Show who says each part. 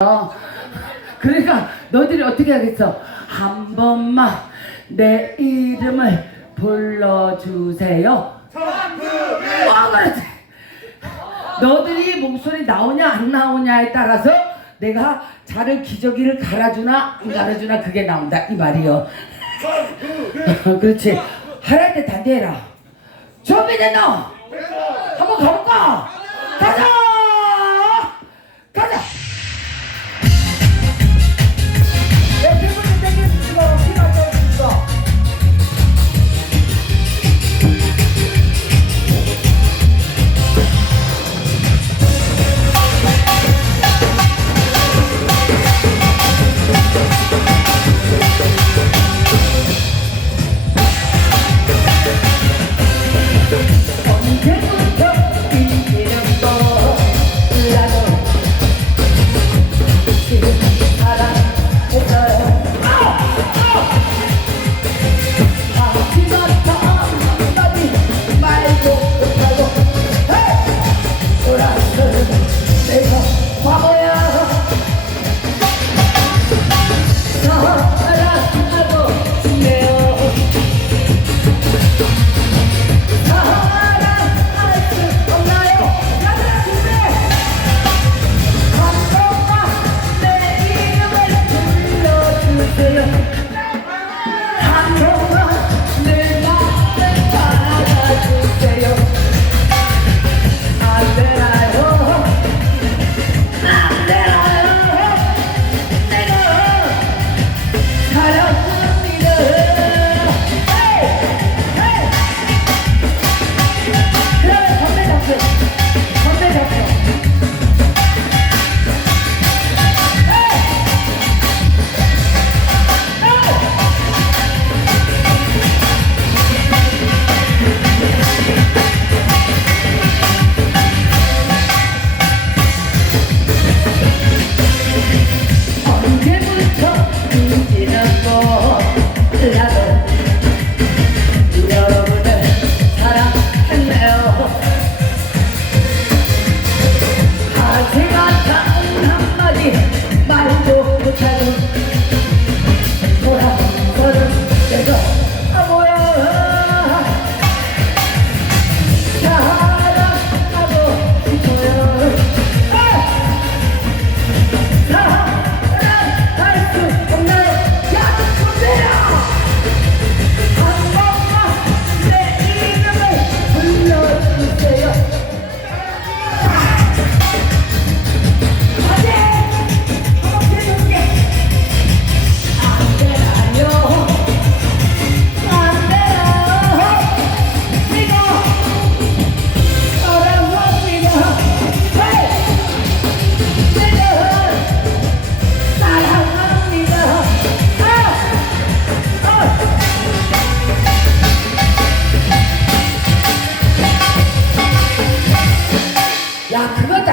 Speaker 1: 어. 그러니까 너들이 어떻게 하겠어? 한 번만 내 이름을 불러주세요. 왕그 너들이 목소리 나오냐 안 나오냐에 따라서 내가 자를 기저귀를 갈아주나 안 갈아주나 그게 나온다 이 말이요. 그렇지. 하라한테 단대해라. 준비됐노? 한번 가볼까? 가자. later. 야 그거